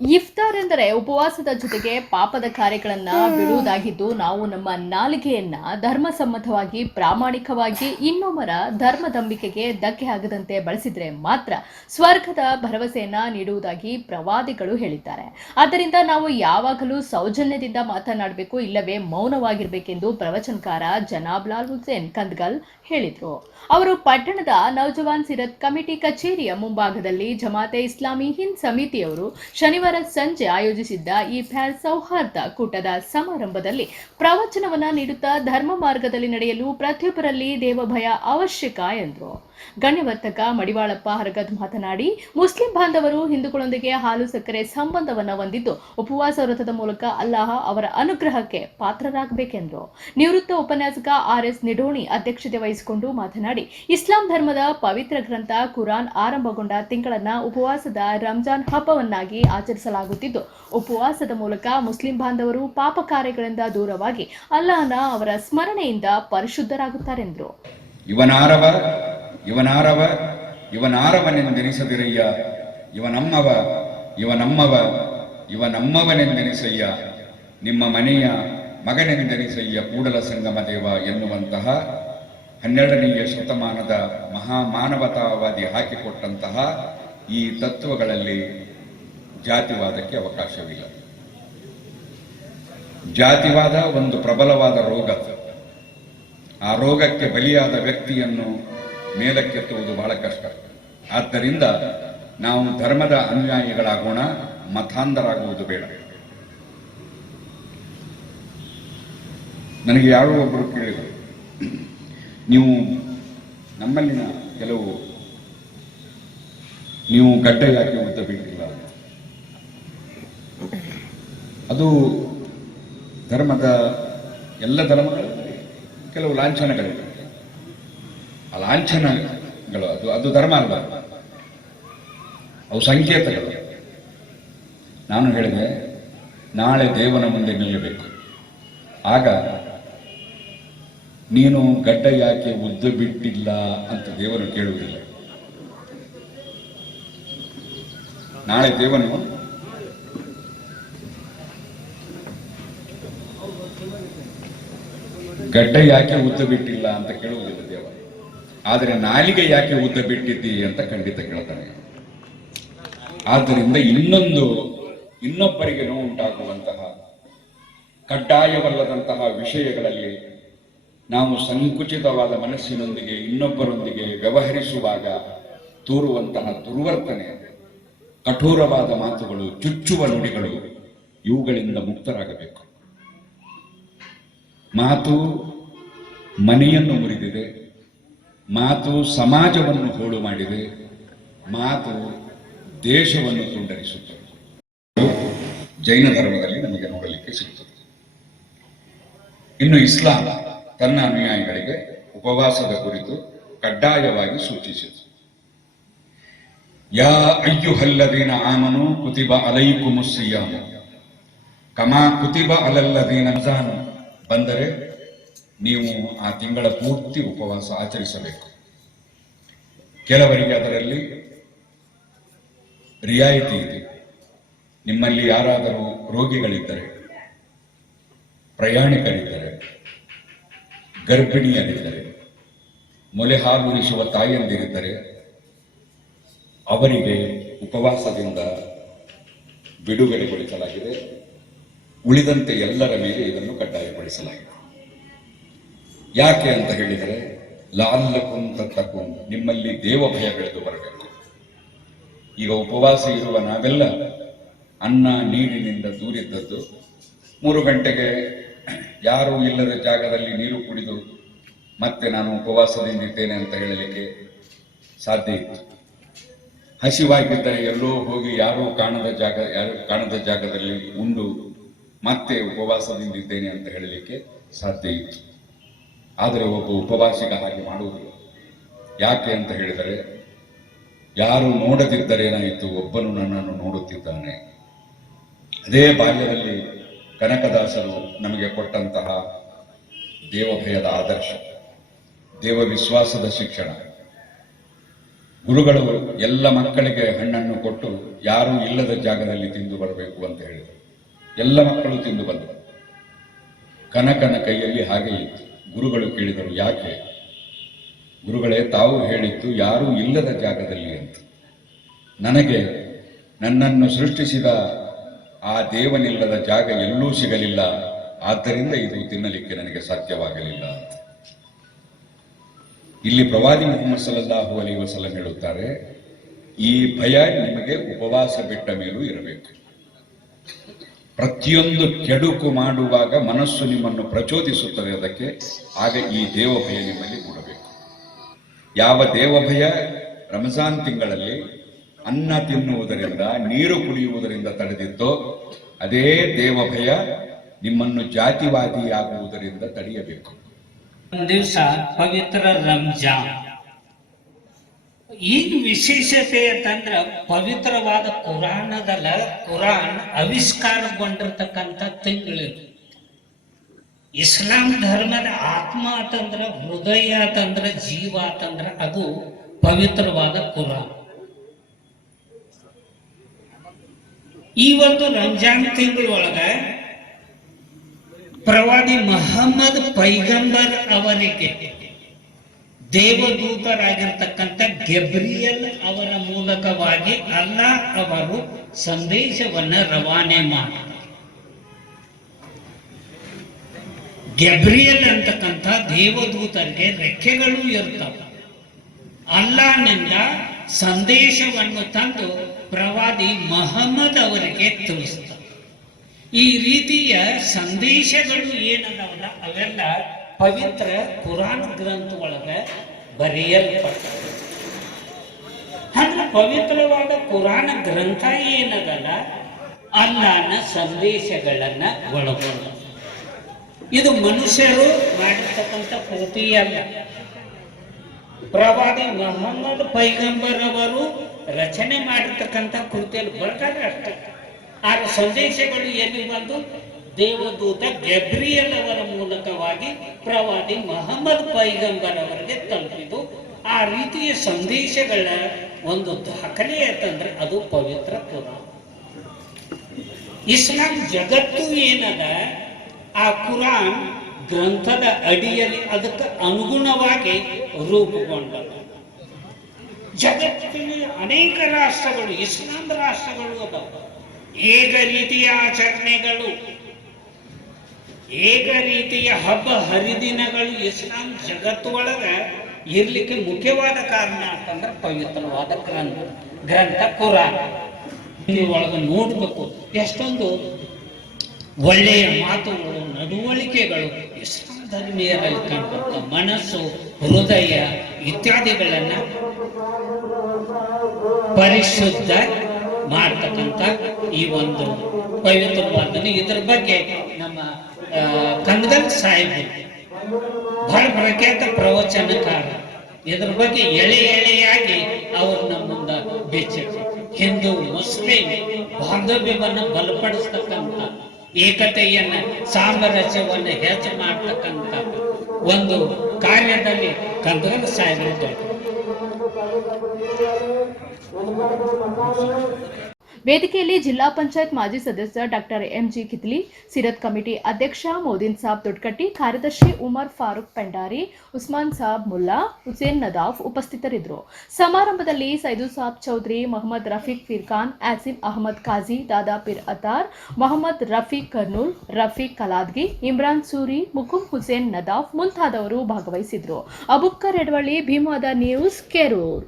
ಇಫ್ತಾರ್ ಎಂದರೆ ಉಪವಾಸದ ಜೊತೆಗೆ ಪಾಪದ ಕಾರ್ಯಗಳನ್ನ ಬಿಡುವುದಾಗಿದ್ದು, ನಾವು ನಮ್ಮ ನಾಲಿಗೆಯನ್ನ ಧರ್ಮಸಮ್ಮತವಾಗಿ ಪ್ರಾಮಾಣಿಕವಾಗಿ ಇನ್ನೊಬ್ಬರ ಧರ್ಮದಂಬಿಕೆಗೆ ಧಕ್ಕೆ ಆಗದಂತೆ ಬಳಸಿದ್ರೆ ಮಾತ್ರ ಸ್ವರ್ಗದ ಭರವಸೆಯನ್ನ ನೀಡುವುದಾಗಿ ಪ್ರವಾದಿಗಳು ಹೇಳಿದ್ದಾರೆ. ಆದ್ದರಿಂದ ನಾವು ಯಾವಾಗಲೂ ಸೌಜನ್ಯದಿಂದ ಮಾತನಾಡಬೇಕು, ಇಲ್ಲವೇ ಮೌನವಾಗಿರಬೇಕೆಂದು ಪ್ರವಚನಕಾರ ಜನಾಬ್ಲಾಲ್ ಹುಸೇನ್ ಕಂದ್ಗಲ್ ಹೇಳಿದರು. ಅವರು ಪಟ್ಟಣದ ನೌಜವಾನ್ ಸಿರತ್ ಕಮಿಟಿ ಕಚೇರಿಯ ಮುಂಭಾಗದಲ್ಲಿ ಜಮಾತೆ ಇಸ್ಲಾಮಿ ಹಿಂದ್ ಸಮಿತಿಯವರು ಶನಿವಾರ ಸಂಜೆ ಆಯೋಜಿಸಿದ್ದ ಈ ಫ್ಯಾನ್ ಸೌಹಾರ್ದ ಕೂಟದ ಸಮಾರಂಭದಲ್ಲಿ ಪ್ರವಚನವನ್ನ ನೀಡುತ್ತಾ ಧರ್ಮ ಮಾರ್ಗದಲ್ಲಿ ನಡೆಯಲು ಪ್ರತಿಯೊಬ್ಬರಲ್ಲಿ ದೇವಭಯ ಅವಶ್ಯಕ ಎಂದರು. ಗಣ್ಯವರ್ತಕ ಮಡಿವಾಳಪ್ಪ ಹರಗದ್ ಮಾತನಾಡಿ, ಮುಸ್ಲಿಂ ಬಾಂಧವರು ಹಿಂದೂಗಳೊಂದಿಗೆ ಹಾಲು ಸಕ್ಕರೆ ಸಂಬಂಧವನ್ನ ಹೊಂದಿದ್ದು ಉಪವಾಸ ವ್ರತದ ಮೂಲಕ ಅಲ್ಲಾಹ ಅವರ ಅನುಗ್ರಹಕ್ಕೆ ಪಾತ್ರರಾಗಬೇಕೆಂದರು. ನಿವೃತ್ತ ಉಪನ್ಯಾಸಕ RS ನಿಡೋಣಿ ಅಧ್ಯಕ್ಷತೆ ವಹಿಸಿಕೊಂಡು ಮಾತನಾಡಿ, ಇಸ್ಲಾಂ ಧರ್ಮದ ಪವಿತ್ರ ಗ್ರಂಥ ಕುರಾನ್ ಆರಂಭಗೊಂಡ ತಿಂಗಳನ್ನ ಉಪವಾಸದ ರಂಜಾನ್ ಹಬ್ಬವನ್ನಾಗಿ ಆಚರಿಸಲಾಗುತ್ತಿದ್ದು, ಉಪವಾಸದ ಮೂಲಕ ಮುಸ್ಲಿಂ ಬಾಂಧವರು ಪಾಪ ಕಾರ್ಯಗಳಿಂದ ದೂರವಾಗಿ ಅಲ್ಲಾಹನ ಅವರ ಸ್ಮರಣೆಯಿಂದ ಪರಿಶುದ್ಧರಾಗುತ್ತಾರೆಂದರು. ಇವನಾರವನೆಂದೆನಿಸದಿರಯ್ಯ, ಇವನಮ್ಮವನೆಂದೆನಿಸಯ್ಯ, ನಿಮ್ಮ ಮನೆಯ ಮಗನೆಂದೆನಿಸಯ್ಯ ಕೂಡಲ ಸಂಗಮ ದೇವ ಎನ್ನುವಂತಹ 12ನೇ ಶತಮಾನದ ಮಹಾಮಾನವತಾವಾದಿ ಹಾಕಿಕೊಟ್ಟಂತಹ ಈ ತತ್ವಗಳಲ್ಲಿ ಜಾತಿವಾದಕ್ಕೆ ಅವಕಾಶವಿಲ್ಲ. ಜಾತಿವಾದ ಒಂದು ಪ್ರಬಲವಾದ ರೋಗ. ಆ ರೋಗಕ್ಕೆ ಬಲಿಯಾದ ವ್ಯಕ್ತಿಯನ್ನು ಮೇಲಕ್ಕೆತ್ತುವುದು ಬಹಳ ಕಷ್ಟ. ಆದ್ದರಿಂದ ನಾವು ಧರ್ಮದ ಅನುಯಾಯಿಗಳಾಗೋಣ, ಮತಾಂಧರಾಗುವುದು ಬೇಡ. ನನಗೆ ಯಾರೋ ಒಬ್ಬರು ಕೇಳಿದರು, ನೀವು ನಮ್ಮಲ್ಲಿನ ಕೆಲವು ನೀವು ಗಡ್ಡ ಯಾಕೆ ಉದ್ದ ಬಿಟ್ಟಿಲ್ಲ? ಅದು ಧರ್ಮದ ಎಲ್ಲ ಧರ್ಮಗಳಲ್ಲಿ ಕೆಲವು ಲಾಂಛನಗಳಿವೆ. ಆ ಲಾಂಛನಗಳು ಅದು ಧರ್ಮ ಅಲ್ಲ, ಅವು ಸಂಕೇತಗಳು. ನಾನು ಹೇಳಿದೆ, ನಾಳೆ ದೇವನ ಮುಂದೆ ನಿಲ್ಲಬೇಕು. ಆಗ ನೀನು ಗಡ್ಡ ಯಾಕೆ ಉದ್ದ ಬಿಟ್ಟಿಲ್ಲ ಅಂತ ದೇವರು ಕೇಳುವುದಿಲ್ಲ. ನಾಳೆ ದೇವನು ಗಡ್ಡ ಯಾಕೆ ಉದ್ದ ಬಿಟ್ಟಿಲ್ಲ ಅಂತ ಕೇಳುವುದಿಲ್ಲ ದೇವರು. ಆದರೆ ನಾಲಿಗೆ ಯಾಕೆ ಉದ್ದ ಬಿಟ್ಟಿದ್ದಿ ಅಂತ ಖಂಡಿತ ಕೇಳ್ತಾನೆ. ಆದ್ದರಿಂದ ಇನ್ನೊಬ್ಬರಿಗೆ ನೋವುಂಟಾಗುವಂತಹ ಕಡ್ಡಾಯವಲ್ಲದಂತಹ ವಿಷಯಗಳಲ್ಲಿ ನಾವು ಸಂಕುಚಿತವಾದ ಮನಸ್ಸಿನೊಂದಿಗೆ ಇನ್ನೊಬ್ಬರೊಂದಿಗೆ ವ್ಯವಹರಿಸುವಾಗ ತೋರುವಂತಹ ದುರ್ವರ್ತನೆ, ಕಠೋರವಾದ ಮಾತುಗಳು, ಚುಚ್ಚುವ ನುಡಿಗಳು, ಇವುಗಳಿಂದ ಮುಕ್ತರಾಗಬೇಕು. ಮಾತು ಮನೆಯನ್ನು ಮುರಿದಿದೆ, ಮಾತು ಸಮಾಜವನ್ನು ಹೋಳು ಮಾಡಿದೆ, ಮಾತು ದೇಶವನ್ನು ತುಂಡರಿಸುತ್ತದೆ. ಜೈನ ಧರ್ಮದಲ್ಲಿ ನಮಗೆ ನೋಡಲಿಕ್ಕೆ ಸಿಗುತ್ತದೆ. ಇನ್ನು ಇಸ್ಲಾಂ ತನ್ನ ಅನುಯಾಯಿಗಳಿಗೆ ಉಪವಾಸದ ಕುರಿತು ಕಡ್ಡಾಯವಾಗಿ ಸೂಚಿಸಿತು. ಯಾ ಅಯ್ಯುಹಲ್ಲದೀನ ಆಮನು ಕುತಿಬ ಅಲೈಕುಮುಸ್ ಸಿಯಾಮ ಕಮಾ ಕುತಿಬ ಅಲಲ್ಲದೀನ ರಂಜಾನ್ ಬಂದರೆ ನೀವು ಆ ತಿಂಗಳ ಪೂರ್ತಿ ಉಪವಾಸ ಆಚರಿಸಬೇಕು. ಕೆಲವರಿಗೆ ಅದರಲ್ಲಿ ರಿಯಾಯಿತಿ ಇದೆ. ನಿಮ್ಮಲ್ಲಿ ಯಾರಾದರೂ ರೋಗಿಗಳಿದ್ದರೆ, ಪ್ರಯಾಣಿಕರಿದ್ದರೆ, ಗರ್ಭಿಣಿಯರಿದ್ದರೆ, ಮೊಲೆ ಹಾಲುಣಿಸುವ ತಾಯಿಯಂದಿರಿದ್ದರೆ ಅವರಿಗೆ ಉಪವಾಸದಿಂದ ಬಿಡುಗಡೆಗೊಳಿಸಲಾಗಿದೆ. ಉಳಿದಂತೆ ಎಲ್ಲರ ಮೇಲೆ ಇದನ್ನು ಕಡ್ಡಾಯಗೊಳಿಸಲಾಗಿದೆ. ಯಾಕೆ ಅಂತ ಹೇಳಿದರೆ, ಲಅಲ್ಲಕುಂ ತತ್ತಕೂನ್, ನಿಮ್ಮಲ್ಲಿ ದೇವಭಯ ಬೆಳೆದು ಬರಬೇಕು. ಈಗ ಉಪವಾಸ ಇರುವ ನಾವೆಲ್ಲ ಅನ್ನ ನೀರಿನಿಂದ ದೂರಿದ್ದದ್ದು 3 ಗಂಟೆಗೆ ಯಾರೂ ಇಲ್ಲದ ಜಾಗದಲ್ಲಿ ನೀರು ಕುಡಿದು ಮತ್ತೆ ನಾನು ಉಪವಾಸದಿಂದಿದ್ದೇನೆ ಅಂತ ಹೇಳಲಿಕ್ಕೆ ಸಾಧ್ಯ ಇತ್ತು. ಹಸಿವಾಗಿದ್ದರೆ ಎಲ್ಲೋ ಹೋಗಿ ಯಾರೂ ಕಾಣದ ಜಾಗದಲ್ಲಿ ಉಂಡು ಮತ್ತೆ ಉಪವಾಸದಿಂದಿದ್ದೇನೆ ಅಂತ ಹೇಳಲಿಕ್ಕೆ ಸಾಧ್ಯ ಇತ್ತು. ಆದರೆ ಒಬ್ಬ ಉಪವಾಸಿಗ ಹಾಗೆ ಮಾಡುವುದಿಲ್ಲ. ಯಾಕೆ ಅಂತ ಹೇಳಿದರೆ, ಯಾರು ನೋಡದಿದ್ದರೇನಾಯಿತು, ಒಬ್ಬನು ನನ್ನನ್ನು ನೋಡುತ್ತಿದ್ದಾನೆ. ಅದೇ ಬಾಲ್ಯದಲ್ಲಿ ಕನಕದಾಸರು ನಮಗೆ ಕೊಟ್ಟಂತಹ ದೇವಭಯದ ಆದರ್ಶ, ದೇವ ವಿಶ್ವಾಸದ ಶಿಕ್ಷಣ. ಗುರುಗಳು ಎಲ್ಲ ಮಕ್ಕಳಿಗೆ ಹಣ್ಣನ್ನು ಕೊಟ್ಟು ಯಾರೂ ಇಲ್ಲದ ಜಾಗದಲ್ಲಿ ತಿಂದು ಬರಬೇಕು ಅಂತ ಹೇಳಿದರು. ಎಲ್ಲ ಮಕ್ಕಳು ತಿಂದು ಬಂದರು. ಕನಕನ ಕೈಯಲ್ಲಿ ಹಾಗೆ ಇತ್ತು. ಗುರುಗಳು ಕೇಳಿದರು, ಯಾಕೆ? ಗುರುಗಳೇ, ತಾವು ಹೇಳಿದ್ದು ಯಾರೂ ಇಲ್ಲದ ಜಾಗದಲ್ಲಿ ಅಂತ. ನನಗೆ ನನ್ನನ್ನು ಸೃಷ್ಟಿಸಿದ ಆ ದೇವನಿಲ್ಲದ ಜಾಗ ಎಲ್ಲೂ ಸಿಗಲಿಲ್ಲ, ಆದ್ದರಿಂದ ಇದು ತಿನ್ನಲಿಕ್ಕೆ ನನಗೆ ಸಾಧ್ಯವಾಗಲಿಲ್ಲ ಅಂತ. ಇಲ್ಲಿ ಪ್ರವಾದಿ ಮುಹಮ್ಮದ್ ಸಲ್ಲಲ್ಲಾಹು ಅಲೈಹಿ ವಸಲ್ಲಂ ಹೇಳುತ್ತಾರೆ, ಈ ಭಯ ನಿಮಗೆ ಉಪವಾಸ ಬಿಟ್ಟ ಮೇಲೂ ಇರಬೇಕು. ಪ್ರತಿಯೊಂದು ಕೆಡುಕು ಮಾಡುವಾಗ ಮನಸ್ಸು ನಿಮ್ಮನ್ನು ಪ್ರಚೋದಿಸುತ್ತದೆ, ಅದಕ್ಕೆ ಆಗ ಈ ದೇವಭಯ ನಿಮ್ಮಲ್ಲಿ ಮೂಡಬೇಕು. ಯಾವ ದೇವಭಯ ರಂಜಾನ್ ತಿಂಗಳಲ್ಲಿ ಅನ್ನ ತಿನ್ನುವುದರಿಂದ, ನೀರು ಕುಡಿಯುವುದರಿಂದ ತಡೆದಿತ್ತೋ, ಅದೇ ದೇವಭಯ ನಿಮ್ಮನ್ನು ಜಾತಿವಾದಿಯಾಗುವುದರಿಂದ ತಡೆಯಬೇಕು. ಒಂದು ದಿವಸ ಪವಿತ್ರ ರಂಜಾನ್. ಈಗ ವಿಶೇಷತೆ ಅಂತಂದ್ರೆ ಪವಿತ್ರವಾದ ಕುರಾನದಲ್ಲ, ಕುರಾನ್ ಆವಿಷ್ಕಾರಗೊಂಡಿರ್ತಕ್ಕಂಥ ತಿಂಗಳಿದು. ಇಸ್ಲಾಂ ಧರ್ಮದ ಆತ್ಮ ಅಂತಂದ್ರ, ಹೃದಯ ಅಂತಂದ್ರ, ಜೀವ ಅಂತಂದ್ರ ಅದು ಪವಿತ್ರವಾದ ಕುರಾನ್. ಈ ಒಂದು ರಂಜಾನ್ ತಿಂಗಳೊಳಗ ಪ್ರವಾದಿ ಮೊಹಮ್ಮದ್ ಪೈಗಂಬರ್ ಅವರಿಗೆ ದೇವದೂತರಾಗಿರ್ತಕ್ಕಂಥ ಗೆಬ್ರಿಯಲ್ ಅವರ ಮೂಲಕವಾಗಿ ಅಲ್ಲಾಹ್ ಅವರು ಸಂದೇಶವನ್ನ ರವಾನೆ ಮಾಡಿದರು. ಗೆಬ್ರಿಯಲ್ ಅಂತಕ್ಕಂಥ ದೇವದೂತರಿಗೆ ರೆಕ್ಕೆಗಳು ಇರ್ತವೆ. ಅಲ್ಲಾಹ್ನಿಂದ ಸಂದೇಶವನ್ನು ತಂದು ಪ್ರವಾದಿ ಮೊಹಮ್ಮದ್ ಅವರಿಗೆ ತಿಳಿಸ್ತಾರೆ. ಈ ರೀತಿಯ ಸಂದೇಶಗಳು ಏನದವಲ್ಲ ಅವೆಲ್ಲ ಪವಿತ್ರ ಕುರಾನ್ ಗ್ರಂಥ ಒಳಗೆ ಬರೆಯಲ್ಪಟ್ಟವೆ. ಅಂದ್ರೆ ಪವಿತ್ರವಾದ ಕುರಾನ್ ಗ್ರಂಥ ಏನದಲ್ಲ, ಅಲ್ಲಾಹನ ಸಂದೇಶಗಳನ್ನ ಒಳಗೊಂಡ. ಇದು ಮನುಷ್ಯರು ಮಾಡಿರ್ತಕ್ಕಂಥ ಕೃತಿಯಲ್ಲ. ಪ್ರವಾದಿ ಮೊಹಮ್ಮದ್ ಪೈಗಂಬರ್ ಅವರು ರಚನೆ ಮಾಡಿರ್ತಕ್ಕಂಥ ಕೃತಿಯಲ್ಲಿ ಬರ್ತಾರೆ ಅಷ್ಟೇ. ಆ ಸಂದೇಶಗಳು ಎಲ್ಲಿ ಬಂದು ದೇವದೂತ ಗೆಬ್ರಿಯಲ್ ಅವರ ಮೂಲಕವಾಗಿ ಪ್ರವಾದಿ ಮೊಹಮ್ಮದ್ ಪೈಗಂಬರ್ ಅವರಿಗೆ ತಲುಪಿದು. ಆ ರೀತಿಯ ಸಂದೇಶಗಳ ಒಂದು ದಾಖಲೆ ಅಂತಂದ್ರೆ ಅದು ಪವಿತ್ರ ಕುರಾನ್. ಇಸ್ಲಾಂ ಜಗತ್ತು ಏನದ, ಆ ಕುರಾನ್ ಗ್ರಂಥದ ಅಡಿಯಲ್ಲಿ ಅದಕ್ಕೆ ಅನುಗುಣವಾಗಿ ರೂಪುಗೊಂಡದ. ಜಗತ್ತಿನ ಅನೇಕ ರಾಷ್ಟ್ರಗಳು, ಇಸ್ಲಾಂ ರಾಷ್ಟ್ರಗಳು ಅದಾವ. ಏಕ ರೀತಿಯ ಆಚರಣೆಗಳು, ಏಕ ರೀತಿಯ ಹಬ್ಬ ಹರಿದಿನಗಳು ಇಸ್ಲಾಂ ಜಗತ್ತು ಒಳಗ ಇರ್ಲಿಕ್ಕೆ ಮುಖ್ಯವಾದ ಕಾರಣ ಅಂತಂದ್ರೆ ಪವಿತ್ರವಾದ ಗ್ರಂಥ ಕುರಾನ್. ಒಳಗೆ ನೋಡ್ಬೇಕು, ಎಷ್ಟೊಂದು ಒಳ್ಳೆಯ ಮಾತುಗಳು, ನಡವಳಿಕೆಗಳು ಇಸ್ಲಾಂ ಧರ್ಮೀಯರಲ್ಲಿ ಕಾಣ್ಬೇಕು. ಮನಸ್ಸು, ಹೃದಯ ಇತ್ಯಾದಿಗಳನ್ನ ಪರಿಶುದ್ಧ ಮಾಡ್ತಕ್ಕಂಥ ಈ ಒಂದು ಪವಿತ್ರವಾದನೆ. ಇದರ ಬಗ್ಗೆ ನಮ್ಮ ಕನಗಲ್ ಸಾಹೇಬರು ಬಹಳ ಪ್ರಖ್ಯಾತ ಪ್ರವಚನಕಾರ. ಇದ್ರ ಬಗ್ಗೆ ಎಳೆ ಎಳೆಯಾಗಿ ಅವರು ನಮ್ಮ ಮುಂದೆ ಬಿಚ್ಚಿದ್ರು. ಹಿಂದೂ ಮುಸ್ಲಿಂ ಬಾಂಧವ್ಯವನ್ನು ಬಲಪಡಿಸ್ತಕ್ಕಂಥ, ಏಕತೆಯನ್ನ, ಸಾಮರಸ್ಯವನ್ನು ಹೆಚ್ಚು ಮಾಡ್ತಕ್ಕಂಥ ಒಂದು ಕಾರ್ಯದಲ್ಲಿ ಕನಗಲ್ ಸಾಹೇಬರು. ವೇದಿಕೆಯಲ್ಲಿ ಜಿಲ್ಲಾ ಪಂಚಾಯತ್ ಮಾಜಿ ಸದಸ್ಯ ಡಾಕ್ಟರ್ ಎಂಜಿ ಕಿತ್ಲಿ, ಸಿರತ್ ಕಮಿಟಿ ಅಧ್ಯಕ್ಷ ಮೋದಿನ್ ಸಾಬ್ ದೊಡ್ಕಟ್ಟಿ, ಕಾರ್ಯದರ್ಶಿ ಉಮರ್ ಫಾರೂಕ್ ಪೆಂಡಾರಿ, ಉಸ್ಮಾನ್ ಸಾಬ್ ಮುಲ್ಲಾ, ಹುಸೇನ್ ನದಾಫ್ ಉಪಸ್ಥಿತರಿದ್ದರು. ಸಮಾರಂಭದಲ್ಲಿ ಸೈದು ಸಾಬ್ ಚೌಧರಿ, ಮೊಹಮ್ಮದ್ ರಫೀಕ್ ಫಿರ್ಖಾನ್, ಆಸಿಮ್ ಅಹಮದ್ ಖಾಜಿ, ದಾದಾ ಪಿರ್ ಅತಾರ್, ಮೊಹಮ್ಮದ್ ರಫೀಕ್ ಕರ್ನೂಲ್, ರಫೀಕ್ ಕಲಾದ್ಗಿ, ಇಮ್ರಾನ್ ಸೂರಿ, ಮುಕುಂ ಹುಸೇನ್ ನದಾಫ್ ಮುಂತಾದವರು ಭಾಗವಹಿಸಿದ್ರು. ಅಬುಕ್ಕರ್ ಎಡವಳ್ಳಿ, ಭೀಮವಾದ ನ್ಯೂಸ್, ಕೇರೂರ್.